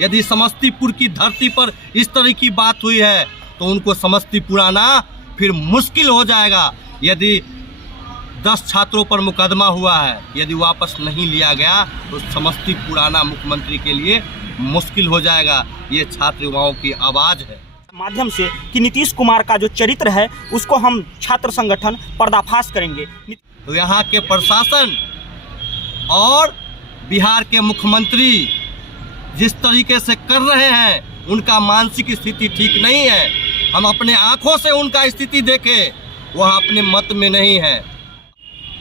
यदि समस्तीपुर की धरती पर इस तरह की बात हुई है तो उनको समस्तीपुर आना फिर मुश्किल हो जाएगा। यदि 10 छात्रों पर मुकदमा हुआ है, यदि वापस नहीं लिया गया तो समस्तीपुर आना मुख्यमंत्री के लिए मुश्किल हो जाएगा। ये छात्र युवाओं की आवाज़ है माध्यम से कि नीतीश कुमार का जो चरित्र है उसको हम छात्र संगठन पर्दाफाश करेंगे। तो यहाँ के प्रशासन और बिहार के मुख्यमंत्री जिस तरीके से कर रहे हैं, उनका मानसिक स्थिति ठीक नहीं है। हम अपने आंखों से उनका स्थिति देखें, वह अपने मत में नहीं है।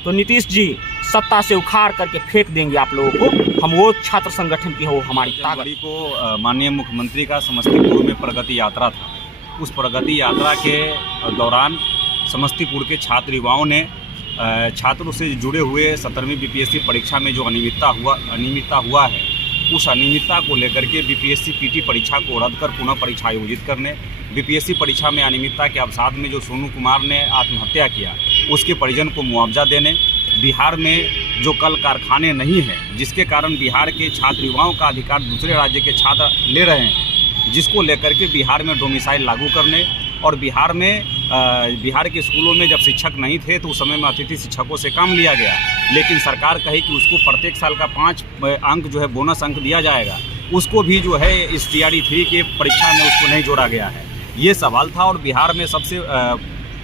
तो नीतीश जी सत्ता से उखाड़ करके फेंक देंगे आप लोगों को। हम वो छात्र संगठन की हो हमारी ताकत को माननीय मुख्यमंत्री का समस्तीपुर में प्रगति यात्रा था। उस प्रगति यात्रा के दौरान समस्तीपुर के छात्र युवाओं ने छात्रों से जुड़े हुए 17वीं बीपीएससी परीक्षा में जो अनियमितता हुआ है, उस अनियमितता को लेकर के बीपीएससी पीटी परीक्षा को रद्द कर पुनः परीक्षा आयोजित करने, बीपीएससी परीक्षा में अनियमितता के अवसाद में जो सोनू कुमार ने आत्महत्या किया उसके परिजन को मुआवजा देने, बिहार में जो कल कारखाने नहीं हैं जिसके कारण बिहार के छात्र युवाओं का अधिकार दूसरे राज्य के छात्र ले रहे हैं, जिसको लेकर के बिहार में डोमिसाइल लागू करने, और बिहार के स्कूलों में जब शिक्षक नहीं थे तो उस समय में अतिथि शिक्षकों से काम लिया गया, लेकिन सरकार कही कि उसको प्रत्येक साल का 5 अंक जो है बोनस अंक दिया जाएगा, उसको भी जो है इस TRD 3 के परीक्षा में उसको नहीं जोड़ा गया है। ये सवाल था। और बिहार में सबसे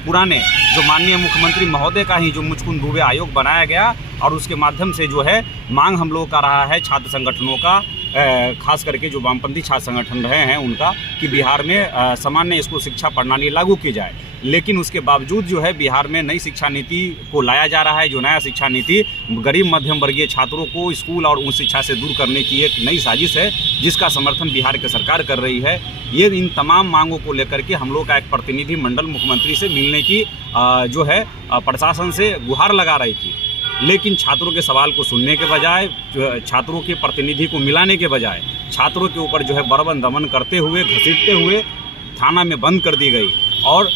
पुराने जो माननीय मुख्यमंत्री महोदय का ही जो मुचकुंद दुबे आयोग बनाया गया, और उसके माध्यम से जो है मांग हम लोगों का रहा है छात्र संगठनों का, खास करके जो वामपंथी छात्र संगठन रहे हैं उनका, कि बिहार में सामान्य स्कूल शिक्षा प्रणाली लागू की जाए। लेकिन उसके बावजूद जो है बिहार में नई शिक्षा नीति को लाया जा रहा है। जो नया शिक्षा नीति गरीब मध्यम वर्गीय छात्रों को स्कूल और उच्च शिक्षा से दूर करने की एक नई साजिश है, जिसका समर्थन बिहार की सरकार कर रही है। ये इन तमाम मांगों को लेकर के हम लोग का एक प्रतिनिधि मंडल मुख्यमंत्री से मिलने की जो है प्रशासन से गुहार लगा रही थी, लेकिन छात्रों के सवाल को सुनने के बजाय, छात्रों के प्रतिनिधि को मिलाने के बजाय छात्रों के ऊपर जो है बर्बन दमन करते हुए, घसीटते हुए थाना में बंद कर दी गई। और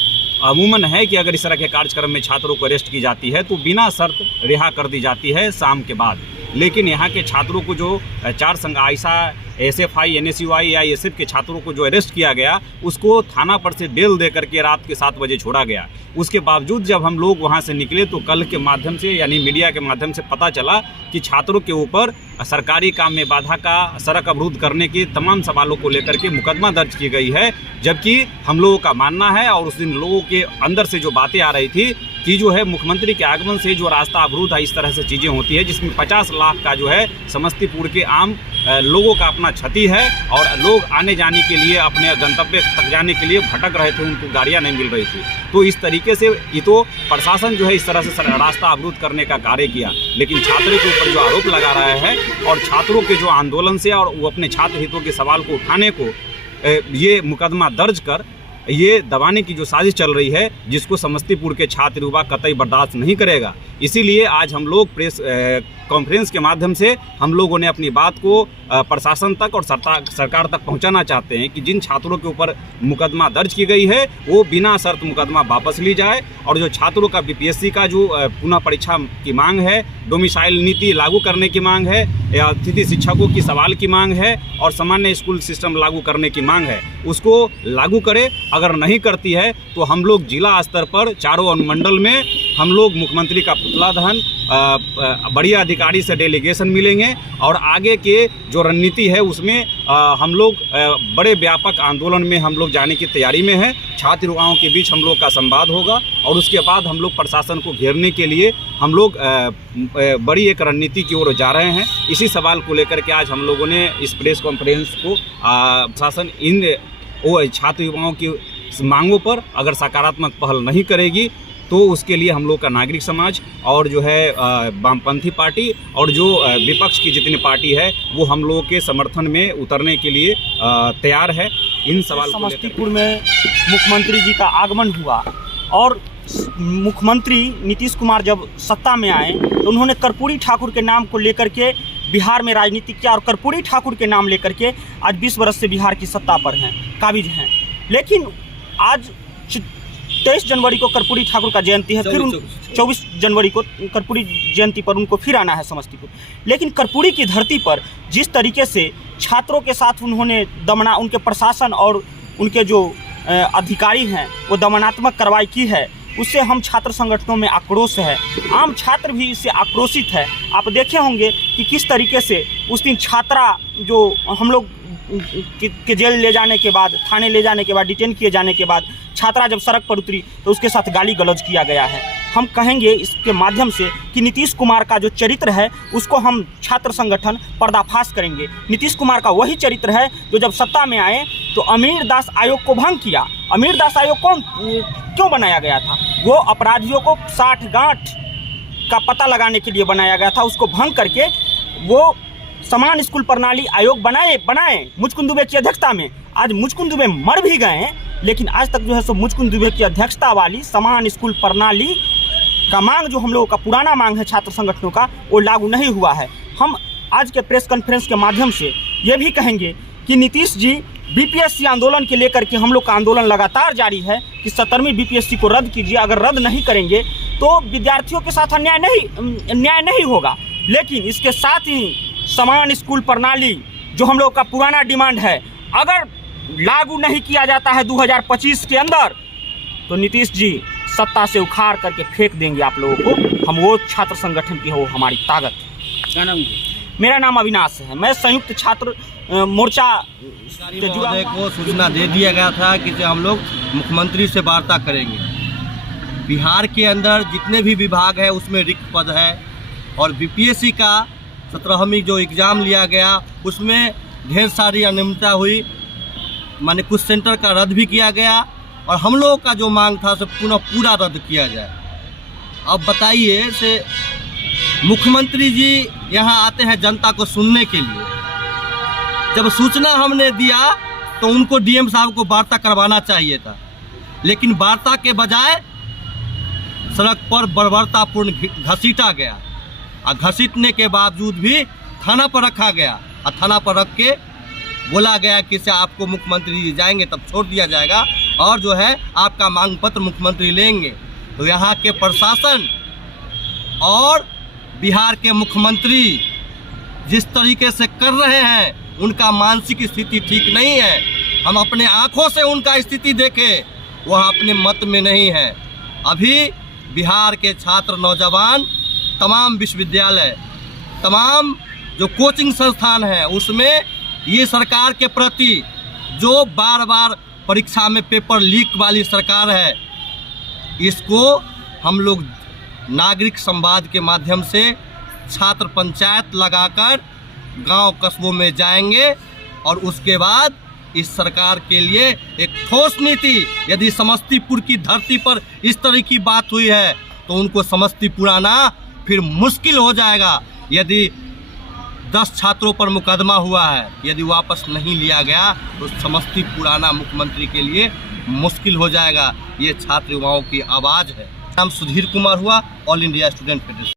अमूमन है कि अगर इस तरह के कार्यक्रम में छात्रों को अरेस्ट की जाती है तो बिना शर्त रिहा कर दी जाती है शाम के बाद। लेकिन यहाँ के छात्रों को जो 4 संघ आयसा, SFI, NSUI या SF के छात्रों को जो अरेस्ट किया गया, उसको थाना पर से बेल दे करके रात के 7 बजे छोड़ा गया। उसके बावजूद जब हम लोग वहाँ से निकले तो कल के माध्यम से यानी मीडिया के माध्यम से पता चला कि छात्रों के ऊपर सरकारी काम में बाधा का, सड़क अवरुद्ध करने के तमाम सवालों को लेकर के मुकदमा दर्ज की गई है। जबकि हम लोगों का मानना है, और उस दिन लोगों के अंदर से जो बातें आ रही थी कि जो है मुख्यमंत्री के आगमन से जो रास्ता अवरुद्ध है, इस तरह से चीज़ें होती है जिसमें 50 लाख का जो है समस्तीपुर के आम लोगों का अपना क्षति है, और लोग आने जाने के लिए, अपने गंतव्य तक जाने के लिए भटक रहे थे, उनको गाड़ियां नहीं मिल रही थी। तो इस तरीके से ये तो प्रशासन जो है इस तरह से रास्ता अवरुद्ध करने का कार्य किया, लेकिन छात्रों के ऊपर जो आरोप लगा रहा है और छात्रों के जो आंदोलन से और वो अपने छात्र हितों के सवाल को उठाने को ये मुकदमा दर्ज कर ये दबाने की जो साजिश चल रही है, जिसको समस्तीपुर के छात्र युवा कतई बर्दाश्त नहीं करेगा। इसीलिए आज हम लोग प्रेस कॉन्फ्रेंस के माध्यम से हम लोगों ने अपनी बात को प्रशासन तक और सरकार तक पहुंचाना चाहते हैं कि जिन छात्रों के ऊपर मुकदमा दर्ज की गई है वो बिना शर्त मुकदमा वापस ली जाए, और जो छात्रों का बीपीएससी का जो पुनः परीक्षा की मांग है, डोमिसाइल नीति लागू करने की मांग है, या अतिथि शिक्षकों की सवाल की मांग है, और सामान्य स्कूल सिस्टम लागू करने की मांग है, उसको लागू करे। अगर नहीं करती है तो हम लोग जिला स्तर पर चारों अनुमंडल में हम लोग मुख्यमंत्री का पुतला दहन, बड़ी अधिकारी से डेलीगेशन मिलेंगे, और आगे के जो रणनीति है उसमें हम लोग बड़े व्यापक आंदोलन में हम लोग जाने की तैयारी में हैं। छात्र युवाओं के बीच हम लोग का संवाद होगा, और उसके बाद हम लोग प्रशासन को घेरने के लिए हम लोग बड़ी एक रणनीति की ओर जा रहे हैं। इसी सवाल को लेकर के आज हम लोगों ने इस प्रेस कॉन्फ्रेंस को प्रशासन इन छात्र युवाओं की मांगों पर अगर सकारात्मक पहल नहीं करेगी तो उसके लिए हम लोग का नागरिक समाज और जो है वामपंथी पार्टी और जो विपक्ष की जितनी पार्टी है वो हम लोगों के समर्थन में उतरने के लिए तैयार है। इन सवाल समस्तीपुर में मुख्यमंत्री जी का आगमन हुआ, और मुख्यमंत्री नीतीश कुमार जब सत्ता में आए तो उन्होंने कर्पूरी ठाकुर के नाम को लेकर के बिहार में राजनीति किया, और कर्पूरी ठाकुर के नाम लेकर के आज 20 वर्ष से बिहार की सत्ता पर हैं, काबिज हैं। लेकिन आज 23 जनवरी को कर्पूरी ठाकुर का जयंती है, फिर 24 जनवरी को कर्पूरी जयंती पर उनको फिर आना है समस्तीपुर। लेकिन कर्पूरी की धरती पर जिस तरीके से छात्रों के साथ उन्होंने उनके प्रशासन और उनके जो अधिकारी हैं वो दमनात्मक कार्रवाई की है, उससे हम छात्र संगठनों में आक्रोश है। आम छात्र भी इससे आक्रोशित है। आप देखे होंगे कि किस तरीके से उस दिन छात्रा जो हम लोग के जेल ले जाने के बाद, थाने ले जाने के बाद, डिटेन किए जाने के बाद छात्रा जब सड़क पर उतरी तो उसके साथ गाली गलौज किया गया है। हम कहेंगे इसके माध्यम से कि नीतीश कुमार का जो चरित्र है उसको हम छात्र संगठन पर्दाफाश करेंगे। नीतीश कुमार का वही चरित्र है जो जब सत्ता में आए तो अमीर दास आयोग को भंग किया। अमीर दास आयोग क्यों बनाया गया था? वो अपराधियों को 60 गांठ का पता लगाने के लिए बनाया गया था। उसको भंग करके वो समान स्कूल प्रणाली आयोग बनाए मुचकुंद दुबे की अध्यक्षता में। आज मुचकुंद दुबे मर भी गए हैं, लेकिन आज तक जो है सो मुचकुंद दुबे की अध्यक्षता वाली समान स्कूल प्रणाली का मांग, जो हम लोगों का पुराना मांग है छात्र संगठनों का, वो लागू नहीं हुआ है। हम आज के प्रेस कॉन्फ्रेंस के माध्यम से ये भी कहेंगे कि नीतीश जी बीपीएससी आंदोलन के लेकर के हम लोग का आंदोलन लगातार जारी है कि 17वीं बीपीएससी को रद्द कीजिए। अगर रद्द नहीं करेंगे तो विद्यार्थियों के साथ न्याय नहीं होगा। लेकिन इसके साथ ही समान स्कूल प्रणाली जो हम लोग का पुराना डिमांड है, अगर लागू नहीं किया जाता है 2025 के अंदर, तो नीतीश जी सत्ता से उखाड़ करके फेंक देंगे आप लोगों को। हम वो छात्र संगठन की हो हमारी ताकत। क्या नाम? मेरा नाम अविनाश है। मैं संयुक्त छात्र मोर्चा महोदय को सूचना दे दिया गया था कि हम लोग मुख्यमंत्री से वार्ता करेंगे। बिहार के अंदर जितने भी विभाग है उसमें रिक्त पद है, और बीपीएससी का 17वीं जो एग्ज़ाम लिया गया उसमें ढेर सारी अनियमितता हुई, माने कुछ सेंटर का रद्द भी किया गया, और हम लोगों का जो मांग था उसे पूरा रद्द किया जाए। अब बताइए से मुख्यमंत्री जी यहाँ आते हैं जनता को सुनने के लिए। जब सूचना हमने दिया तो उनको डीएम साहब को वार्ता करवाना चाहिए था, लेकिन वार्ता के बजाय सड़क पर बर्बरतापूर्ण घसीटा गया, और घसीटने के बावजूद भी थाना पर रखा गया, और थाना पर रख के बोला गया कि से आपको मुख्यमंत्री जी जाएंगे तब छोड़ दिया जाएगा, और जो है आपका मांग पत्र मुख्यमंत्री लेंगे। तो यहाँ के प्रशासन और बिहार के मुख्यमंत्री जिस तरीके से कर रहे हैं, उनका मानसिक स्थिति ठीक नहीं है। हम अपने आँखों से उनका स्थिति देखें, वह अपने मत में नहीं है। अभी बिहार के छात्र, नौजवान, तमाम विश्वविद्यालय, तमाम जो कोचिंग संस्थान हैं, उसमें ये सरकार के प्रति जो बार बार परीक्षा में पेपर लीक वाली सरकार है, इसको हम लोग नागरिक संवाद के माध्यम से छात्र पंचायत लगाकर गांव कस्बों में जाएंगे, और उसके बाद इस सरकार के लिए एक ठोस नीति, यदि समस्तीपुर की धरती पर इस तरह की बात हुई है तो उनको समस्तीपुर आना फिर मुश्किल हो जाएगा। यदि 10 छात्रों पर मुकदमा हुआ है, यदि वापस नहीं लिया गया तो समस्तीपुर आना मुख्यमंत्री के लिए मुश्किल हो जाएगा। ये छात्र युवाओं की आवाज़ है। नाम सुधीर कुमार हुआ, ऑल इंडिया स्टूडेंट फेडरेशन।